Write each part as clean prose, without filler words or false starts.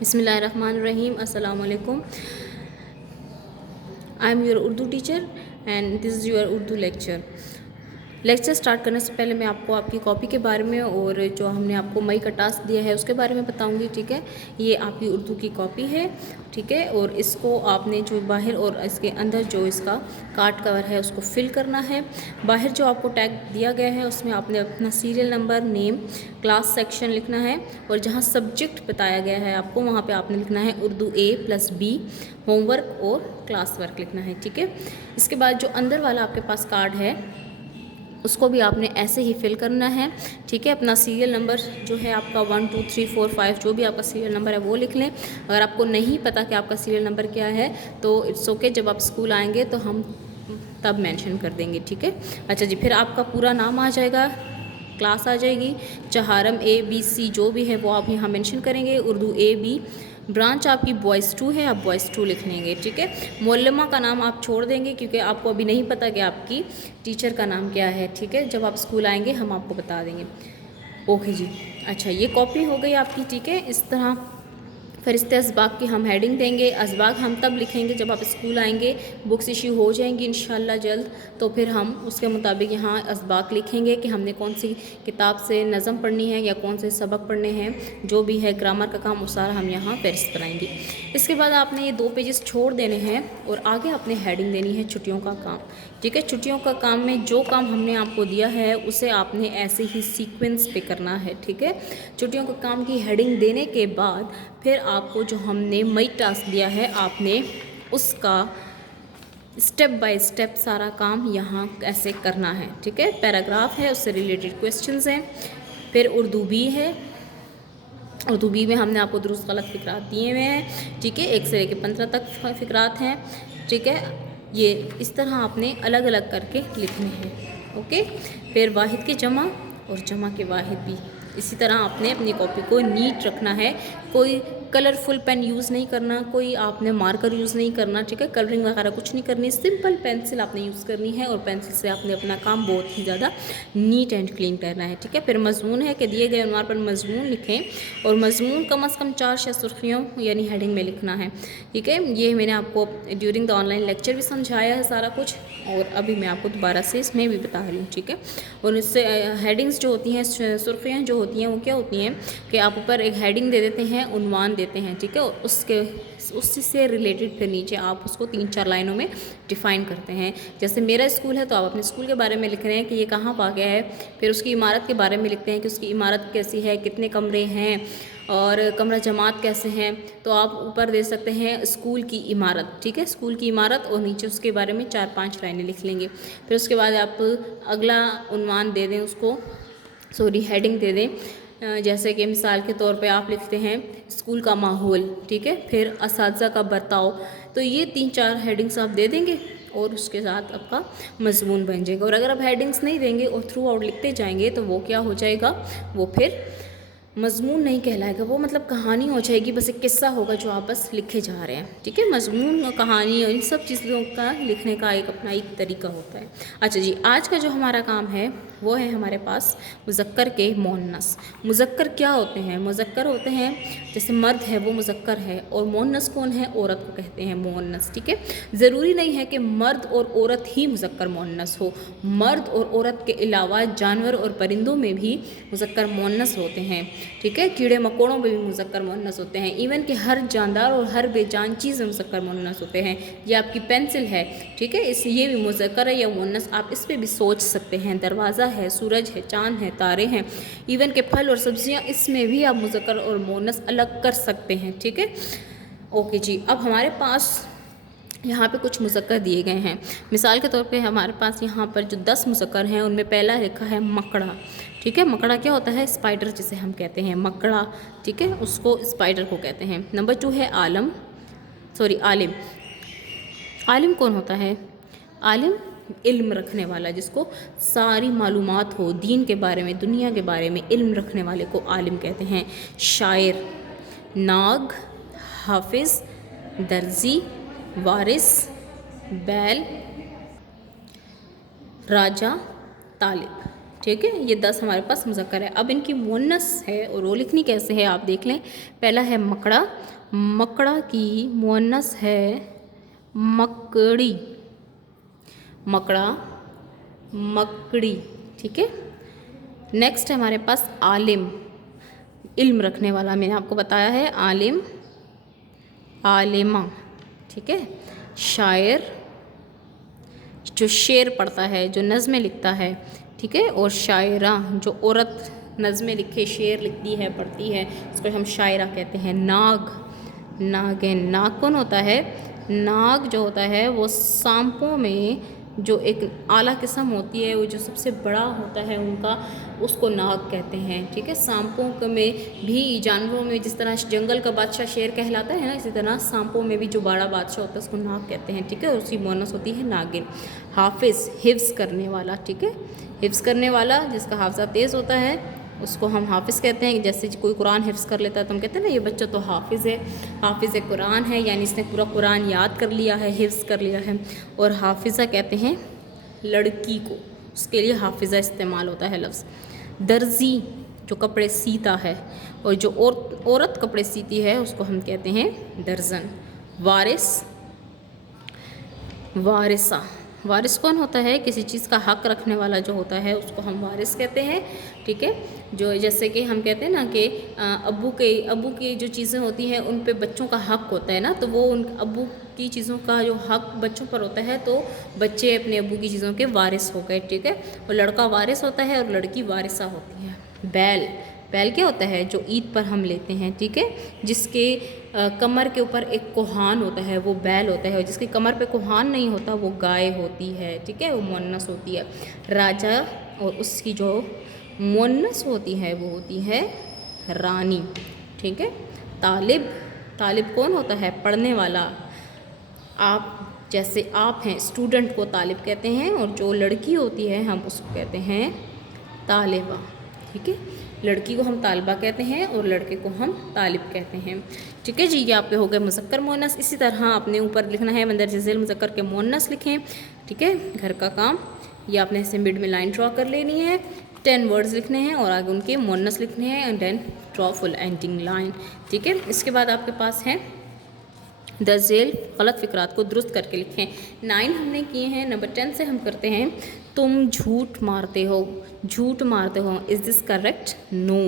بسم اللہ الرحمن الرحیم. السلام علیکم. I am your Urdu teacher and this is your Urdu lecture start کرنے سے پہلے میں آپ کو آپ کی کاپی کے بارے میں اور جو ہم نے آپ کو مئی کا ٹاسک دیا ہے اس کے بارے میں بتاؤں گی. ٹھیک ہے, یہ آپ کی اردو کی کاپی ہے. ٹھیک ہے, اور اس کو آپ نے جو باہر اور اس کے اندر جو اس کا کارڈ کور ہے اس کو فل کرنا ہے. باہر جو آپ کو ٹیگ دیا گیا ہے اس میں آپ نے اپنا سیریل نمبر, نیم, کلاس سیکشن لکھنا ہے, اور جہاں سبجیکٹ بتایا گیا ہے آپ کو وہاں پہ آپ نے لکھنا ہے اردو A+B, ہوم ورک اور کلاس ورک لکھنا ہے. ٹھیک ہے, اس کے بعد جو اندر والا آپ کے پاس کارڈ ہے اس کو بھی آپ نے ایسے ہی فل کرنا ہے. ٹھیک ہے, اپنا سیریل نمبر جو ہے آپ کا 1 2 3 4 5 جو بھی آپ کا سیریل نمبر ہے وہ لکھ لیں. اگر آپ کو نہیں پتہ کہ آپ کا سیریل نمبر کیا ہے تو اٹس اوکے, جب آپ اسکول آئیں گے تو ہم تب مینشن کر دیں گے. ٹھیک ہے, اچھا جی, پھر آپ کا پورا نام آ جائے گا, کلاس آ جائے گی, چہارم ABC جو بھی ہے وہ آپ یہاں مینشن کریں گے. اردو AB, برانچ آپ کی بوائز 2 ہے, آپ بوائز 2 لکھ لیں گے. ٹھیک ہے, معلمہ کا نام آپ چھوڑ دیں گے کیونکہ آپ کو ابھی نہیں پتہ کہ آپ کی ٹیچر کا نام کیا ہے. ٹھیک ہے, جب آپ اسکول آئیں گے ہم آپ کو بتا دیں گے. اوکے جی, اچھا یہ کاپی ہو گئی آپ کی. ٹھیک ہے, اس طرح فرشتے اسباق کی ہم ہیڈنگ دیں گے. اسباق ہم تب لکھیں گے جب آپ اسکول آئیں گے, بکس ایشو ہو جائیں گی انشاءاللہ جلد, تو پھر ہم اس کے مطابق یہاں اسباق لکھیں گے کہ ہم نے کون سی کتاب سے نظم پڑھنی ہے یا کون سے سبق پڑھنے ہیں, جو بھی ہے گرامر کا کام وہ سارا ہم یہاں فہرست بنائیں گے. اس کے بعد آپ نے یہ 2 پیجز چھوڑ دینے ہیں اور آگے آپ نے ہیڈنگ دینی ہے چھٹیوں کا کام. ٹھیک ہے, چھٹیوں کا کام میں جو کام ہم نے آپ کو دیا ہے اسے آپ نے ایسے ہی سیکوینس پہ کرنا ہے. ٹھیک ہے, چھٹیوں کا کام کی ہیڈنگ دینے کے بعد پھر آپ کو جو ہم نے مئی ٹاسک دیا ہے آپ نے اس کا اسٹیپ بائی اسٹیپ سارا کام یہاں ایسے کرنا ہے. ٹھیک ہے, پیراگراف ہے, اس سے ریلیٹڈ کویسچنز ہیں. پھر اردو B ہے, اردو B میں ہم نے آپ کو درست غلط فقرات دیے ہوئے ہیں. ٹھیک ہے, 1 سے لے کے 15 تک فقرات ہیں. ٹھیک ہے, یہ اس طرح آپ نے الگ الگ کر کے لکھنے ہیں. اوکے, پھر واحد کے جمع اور جمع کے واحد بھی اسی طرح آپ نے اپنی کاپی کو نیٹ رکھنا ہے. کوئی کلرفل پین یوز نہیں کرنا, کوئی آپ نے مارکر یوز نہیں کرنا. ٹھیک ہے, کلرنگ وغیرہ کچھ نہیں کرنی, سمپل پینسل آپ نے یوز کرنی ہے اور پینسل سے آپ نے اپنا کام بہت ہی زیادہ نیٹ اینڈ کلین کرنا ہے. ٹھیک ہے, پھر مضمون ہے کہ دیے گئے عنوان پر مضمون لکھیں اور مضمون کم از کم 4 سرخیوں یعنی ہیڈنگ میں لکھنا ہے. ٹھیک ہے, یہ میں نے آپ کو during the on line lecture بھی سمجھایا ہے سارا کچھ, اور ابھی میں آپ کو دوبارہ سے اس میں بھی بتا رہی ہوں. ٹھیک ہے, اور اس سے ہیڈنگز جو ہوتی ہیں, سرخیاں جو ہوتی ہیں وہ کیا ہوتی ہیں کہ آپ اوپر ایک ہیڈنگ دے دیتے ہیں, عنوان دیتے ہیں. ٹھیک ہے, اور اس سے ریلیٹڈ پھر نیچے آپ اس کو 3 4 لائنوں میں ڈیفائن کرتے ہیں. جیسے میرا اسکول ہے تو آپ اپنے اسکول کے بارے میں لکھ رہے ہیں کہ یہ کہاں واقع ہے. پھر اس کی عمارت کے بارے میں لکھتے ہیں کہ اس کی عمارت کیسی ہے, کتنے کمرے ہیں اور کمرہ جماعت کیسے ہیں. تو آپ اوپر دے سکتے ہیں اسکول کی عمارت. ٹھیک ہے, اسکول کی عمارت, اور نیچے اس کے بارے میں 4 5 لائنیں لکھ لیں گے. پھر اس کے بعد آپ اگلا عنوان دے دیں, اس کو ہیڈنگ دے دیں. جیسے کہ مثال کے طور پہ آپ لکھتے ہیں اسکول کا ماحول. ٹھیک ہے, پھر اساتذہ کا برتاؤ. تو یہ 3 4 ہیڈنگس آپ دے دیں گے اور اس کے ساتھ آپ کا مضمون بن جائے گا. اور اگر آپ ہیڈنگس نہیں دیں گے اور تھرو آؤٹ لکھتے جائیں گے تو وہ کیا ہو جائے گا, وہ پھر مضمون نہیں کہلائے گا, وہ مطلب کہانی ہو جائے گی, بس ایک قصہ ہوگا جو آپ بس لکھے جا رہے ہیں. ٹھیک ہے, مضمون اور کہانی اور ان سب چیزوں کا لکھنے کا ایک اپنا ایک طریقہ ہوتا ہے. اچھا جی, آج کا جو ہمارا کام ہے وہ ہے ہمارے پاس مذکر کے مؤنث. مذکر کیا ہوتے ہیں؟ مذکر ہوتے ہیں جیسے مرد ہے وہ مذکر ہے, اور مؤنث کون ہے؟ عورت کو کہتے ہیں مؤنث. ٹھیک ہے, ضروری نہیں ہے کہ مرد اور عورت ہی مذکر مؤنث ہو, مرد اور عورت کے علاوہ جانور اور پرندوں میں بھی مذکر مؤنث ہوتے ہیں. ٹھیک ہے, کیڑے مکوڑوں میں بھی مذکر مؤنث ہوتے ہیں. ایون کہ ہر جاندار اور ہر بے جان چیز میں مذکر مؤنث ہوتے ہیں. یہ آپ کی پینسل ہے, ٹھیک ہے, یہ بھی مذکر ہے یا مؤنث, آپ اس پہ بھی سوچ سکتے ہیں. دروازہ ہے, سورج ہے, چاند ہے, تارے ہیں, ایون کہ پھل اور سبزیاں, اس میں بھی آپ مذکر اور مؤنث الگ کر سکتے ہیں. ٹھیک ہے, اوکے جی. اب ہمارے پاس یہاں پہ کچھ مذکر دیے گئے ہیں. مثال کے طور پہ ہمارے پاس یہاں پر جو 10 مذکر ہیں ان میں پہلا لکھا ہے مکڑا. ٹھیک ہے, مکڑا کیا ہوتا ہے؟ اسپائڈر جسے ہم کہتے ہیں, مکڑا. ٹھیک ہے, اس کو اسپائڈر کو کہتے ہیں. نمبر 2 ہے عالم. عالم کون ہوتا ہے؟ عالم علم رکھنے والا, جس کو ساری معلومات ہو دین کے بارے میں, دنیا کے بارے میں علم رکھنے والے کو عالم کہتے ہیں. شاعر, ناگ, حافظ, درزی, وارث, بیل, راجہ, طالب. ٹھیک ہے، یہ 10 ہمارے پاس مذکر ہے۔ اب ان کی مؤنث ہے اور وہ لکھنی کیسے ہے آپ دیکھ لیں۔ پہلا ہے مکڑا، مکڑا کی مؤنث ہے مکڑی، مکڑا مکڑی، ٹھیک ہے۔ نیکسٹ ہے ہمارے پاس عالم، علم رکھنے والا، میں نے آپ کو بتایا ہے عالم عالمہ، ٹھیک ہے۔ شاعر جو شعر پڑھتا ہے، جو نظمیں لکھتا ہے، ٹھیک ہے۔ اور شاعرہ جو عورت نظمیں لکھے، شعر لکھتی ہے، پڑھتی ہے، اس کو ہم شاعرہ کہتے ہیں۔ ناگ، ناگن، ناگ کون ہوتا ہے؟ ناگ جو ہوتا ہے وہ سانپوں میں جو ایک اعلیٰ قسم ہوتی ہے، وہ جو سب سے بڑا ہوتا ہے ان کا، اس کو ناگ کہتے ہیں، ٹھیک ہے۔ سانپوں میں بھی، جانوروں میں جس طرح جنگل کا بادشاہ شیر کہلاتا ہے نا، اسی طرح سانپوں میں بھی جو بڑا بادشاہ ہوتا ہے اس کو ناگ کہتے ہیں، ٹھیک ہے۔ اور اس کی مؤنث ہوتی ہے ناگن۔ حافظ، حفظ کرنے والا، ٹھیک ہے، حفظ کرنے والا جس کا حافظہ تیز ہوتا ہے اس کو ہم حافظ کہتے ہیں۔ جیسے کوئی قرآن حفظ کر لیتا ہے تو ہم کہتے ہیں نا یہ بچہ تو حافظ ہے، حافظ قرآن ہے، یعنی اس نے پورا قرآن یاد کر لیا ہے، حفظ کر لیا ہے۔ اور حافظہ کہتے ہیں لڑکی کو، اس کے لیے حافظہ استعمال ہوتا ہے لفظ۔ درزی جو کپڑے سیتا ہے، اور جو عورت کپڑے سیتی ہے اس کو ہم کہتے ہیں درزن۔ وارث، وارثہ، وارث کون ہوتا ہے؟ کسی چیز کا حق رکھنے والا جو ہوتا ہے اس کو ہم وارث کہتے ہیں، ٹھیک ہے۔ جو جیسے کہ ہم کہتے ہیں نا کہ ابو کی جو چیزیں ہوتی ہیں ان پہ بچوں کا حق ہوتا ہے نا، تو وہ ان ابو کی چیزوں کا جو حق بچوں پر ہوتا ہے تو بچے اپنے ابو کی چیزوں کے وارث ہو گئے، ٹھیک ہے۔ اور لڑکا وارث ہوتا ہے اور لڑکی وارثہ ہوتی ہے۔ بیل، بیل کیا ہوتا ہے؟ جو عید پر ہم لیتے ہیں، ٹھیک ہے، جس کے کمر کے اوپر ایک کوہان ہوتا ہے وہ بیل ہوتا ہے، اور جس کی کمر پہ کوہان نہیں ہوتا وہ گائے ہوتی ہے، ٹھیک ہے، وہ مؤنث ہوتی ہے۔ راجا، اور اس کی جو مؤنث ہوتی ہے وہ ہوتی ہے رانی، ٹھیک ہے۔ طالب، طالب کون ہوتا ہے؟ پڑھنے والا۔ آپ جیسے آپ ہیں، اسٹوڈنٹ کو طالب کہتے ہیں، اور جو لڑکی ہوتی ہے ہم اس کو کہتے ہیں طالبہ، ٹھیک ہے۔ لڑکی کو ہم طالبہ کہتے ہیں اور لڑکے کو ہم طالب کہتے ہیں، ٹھیک ہے جی۔ یہ آپ کے ہو گئے مذکر مؤنث۔ اسی طرح آپ نے اوپر لکھنا ہے مندرجہ ذیل مذکر کے مؤنث لکھیں، ٹھیک ہے۔ گھر کا کام یہ آپ نے ایسے مڈ میں لائن ڈرا کر لینی ہے، 10 ورڈز لکھنے ہیں اور آگے ان کے مؤنث لکھنے ہیں، and then draw full ending line, ٹھیک ہے۔ اس کے بعد آپ کے پاس ہے درج ذیل غلط فقرات کو درست کر کے لکھیں۔ 9 ہم نے کیے ہیں، نمبر 10 سے ہم کرتے ہیں۔ تم جھوٹ مارتے ہو، جھوٹ مارتے ہو، از دس کریکٹ؟ نو،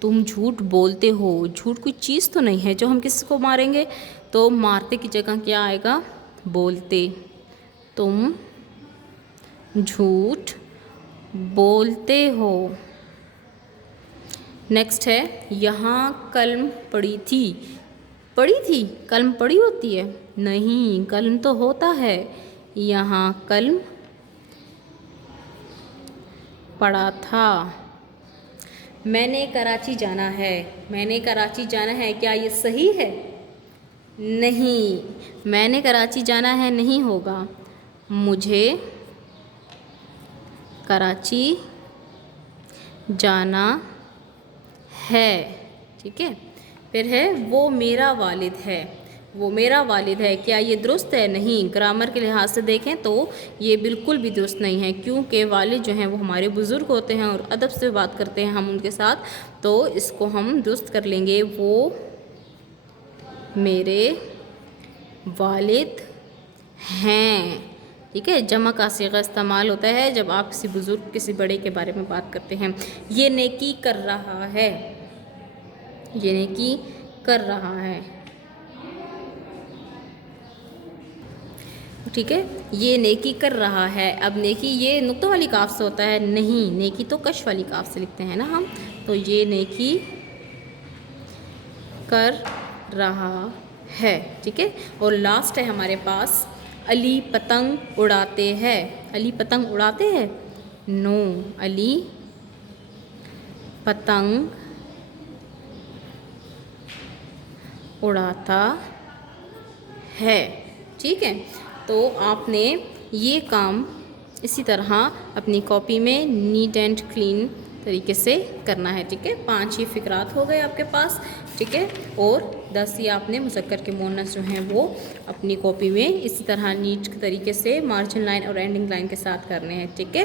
تم جھوٹ بولتے ہو، جھوٹ کوئی چیز تو نہیں ہے جو ہم کسی کو ماریں گے، تو مارتے کی جگہ کیا آئے گا؟ بولتے۔ تم جھوٹ بولتے ہو۔ نیکسٹ ہے یہاں قلم پڑی تھی، پڑی تھی، قلم پڑی ہوتی ہے؟ نہیں، قلم تو ہوتا ہے، یہاں قلم پڑا تھا۔ میں نے کراچی جانا ہے، میں نے کراچی جانا ہے، کیا یہ صحیح ہے؟ نہیں، میں نے کراچی جانا ہے نہیں ہوگا، مجھے کراچی جانا ہے، ٹھیک ہے۔ پھر ہے وہ میرا والد ہے، وہ میرا والد ہے، کیا یہ درست ہے؟ نہیں، گرامر کے لحاظ سے دیکھیں تو یہ بالکل بھی درست نہیں ہے، کیونکہ والد جو ہیں وہ ہمارے بزرگ ہوتے ہیں اور ادب سے بات کرتے ہیں ہم ان کے ساتھ، تو اس کو ہم درست کر لیں گے، وہ میرے والد ہیں، ٹھیک ہے۔ جمع کا صیغہ استعمال ہوتا ہے جب آپ کسی بزرگ، کسی بڑے کے بارے میں بات کرتے ہیں۔ یہ نیکی کر رہا ہے، یہ نیکی کر رہا ہے، ٹھیک ہے۔ یہ نیکی کر رہا ہے، اب نیکی یہ نقطوں والی کاف سے ہوتا ہے؟ نہیں، نیکی تو کش والی کاف سے لکھتے ہیں نا ہم، تو یہ نیکی کر رہا ہے، ٹھیک ہے۔ اور لاسٹ ہے ہمارے پاس علی پتنگ اڑاتے ہیں، علی پتنگ اڑاتے ہیں؟ نو، علی پتنگ اڑاتا ہے، ٹھیک ہے۔ تو آپ نے یہ کام اسی طرح اپنی کاپی میں نیٹ اینڈ کلین طریقے سے کرنا ہے، ٹھیک ہے۔ 5 ہی فقرات ہو گئے آپ کے پاس، ٹھیک ہے، اور 10 ہی آپ نے مذکر کے مؤنث جو ہیں وہ اپنی کاپی میں اسی طرح نیٹ طریقے سے مارجن لائن اور اینڈنگ لائن کے ساتھ کرنے ہیں، ٹھیک ہے۔